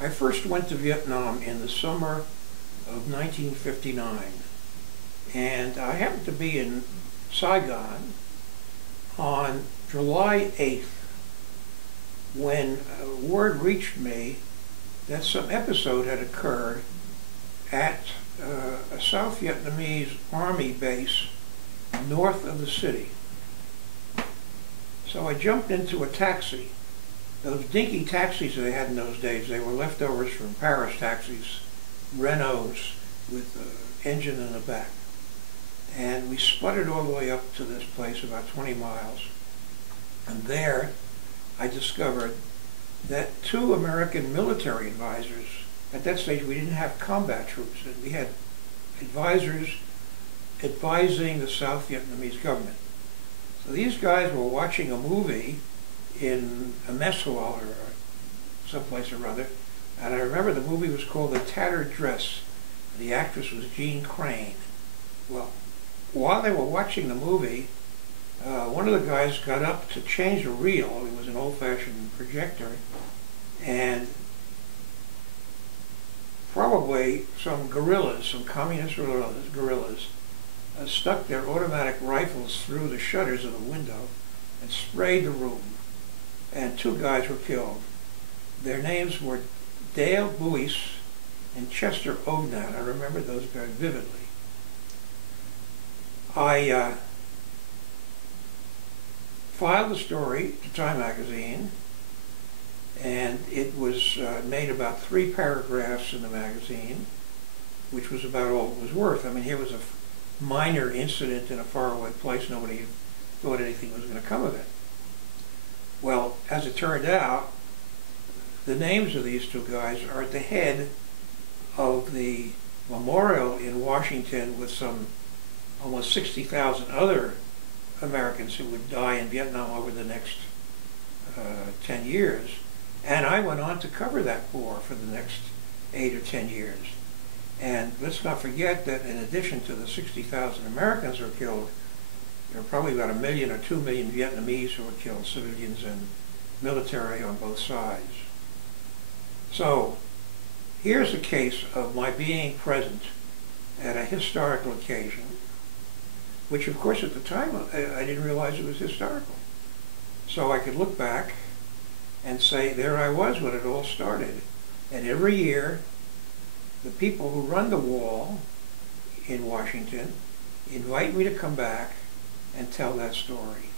I first went to Vietnam in the summer of 1959, and I happened to be in Saigon on July 8th when word reached me that some episode had occurred at a South Vietnamese army base north of the city. So I jumped into a taxi. Those dinky taxis that they had in those days, they were leftovers from Paris taxis, Renaults with the engine in the back. And we sputtered all the way up to this place, about 20 miles. And there I discovered that two American military advisors, at that stage we didn't have combat troops, we had advisors advising the South Vietnamese government. So these guys were watching a movie in a mess hall or someplace or other, and I remember the movie was called The Tattered Dress. The actress was Jean Crane. Well, while they were watching the movie, one of the guys got up to change a reel. It was an old-fashioned projector, and probably some guerrillas, some communist guerrillas, stuck their automatic rifles through the shutters of the window and sprayed the room. And two guys were killed. Their names were Dale Buis and Chester Ognat. I remember those guys vividly. I filed the story to Time magazine, and it was made about 3 paragraphs in the magazine, which was about all it was worth. I mean, here was a minor incident in a faraway place. Nobody thought anything was going to come of it. Well, as it turned out, the names of these two guys are at the head of the memorial in Washington with some almost 60,000 other Americans who would die in Vietnam over the next 10 years. And I went on to cover that war for the next 8 or 10 years. And let's not forget that in addition to the 60,000 Americans who were killed, there were probably about 1 million or 2 million Vietnamese who were killed, civilians and military on both sides. So here's a case of my being present at a historical occasion, which of course at the time I didn't realize it was historical. So I could look back and say, there I was when it all started. And every year, the people who run the wall in Washington invite me to come back and tell that story.